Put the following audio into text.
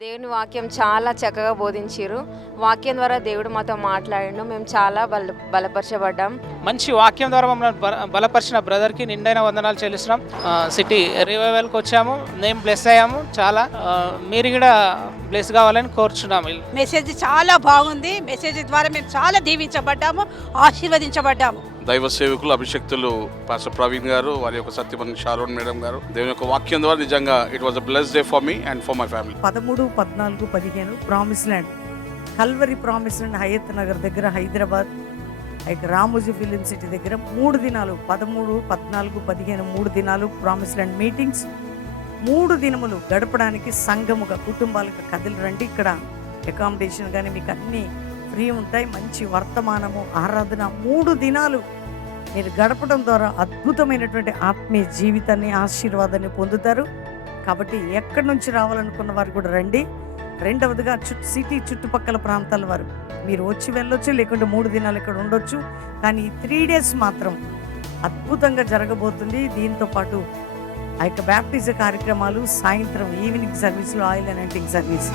దేవుని వాక్యం చాలా చక్కగా బోధించారు. వాక్యం ద్వారా దేవుడు మాతో మాట్లాడిండు. మేము చాలా బలపరచబడ్డాం. మంచి వాక్యం ద్వారా మమ్మల్ని బలపరిచిన బ్రదర్కి నిండైన వందనాలు చెల్లిస్తున్నాం. సిటీ రివైవల్కి వచ్చాము, మేము బ్లెస్ అయ్యాము చాలా. మీరు కూడా బ్లెస్ కావాలని కోరుచున్నాము. మెసేజ్ చాలా బాగుంది. మెసేజ్ ద్వారా మేము చాలా దీవించబడ్డాము, ఆశీర్వదించబడ్డాము. దైవ సేవకులు అభిషక్తులు పాస్టర్ ప్రవీణ్ గారు, వారి యొక్క సత్యపని షారోన్ మేడం గారు, దేవుని యొక్క వాక్యం ద్వారా నిజంగా it was a blessed day for me and for my family. 13, 14, 15 promise land, Calvary promise land, Hayathnagar దగ్గర హైదరాబాద్, రామోజీ ఫిలిం సిటీ దగ్గర 3 దినాలు 13, 14, 15 3 దినాలు ప్రామిస్ ల్యాండ్ మీటింగ్స్. 3 దినములు గడపడానికి సంఘముగా కుటుంబాలకు కదిలి రండి. ఇక్కడ అకామిడేషన్ కానీ మీకు అన్నీ ఫ్రీ ఉంటాయి. మంచి వర్తమానము, ఆరాధన 3 దినాలు మీరు గడపడం ద్వారా అద్భుతమైనటువంటి ఆత్మీయ జీవితాన్ని, ఆశీర్వాదాన్ని పొందుతారు. కాబట్టి ఎక్కడి నుంచి రావాలనుకున్న వారు కూడా రండి. రెండవదిగా సిటీ చుట్టుపక్కల ప్రాంతాల వారు మీరు వచ్చి వెళ్ళొచ్చు, లేకుంటే 3 దినాలు ఇక్కడ ఉండొచ్చు. కానీ 3 days మాత్రం అద్భుతంగా జరగబోతుంది. దీంతో పాటు ఆ యొక్క బ్యాప్టిజం కార్యక్రమాలు, సాయంత్రం ఈవినింగ్ సర్వీసులు, ఆయిల్ అండ్ అంటింగ్ సర్వీస్.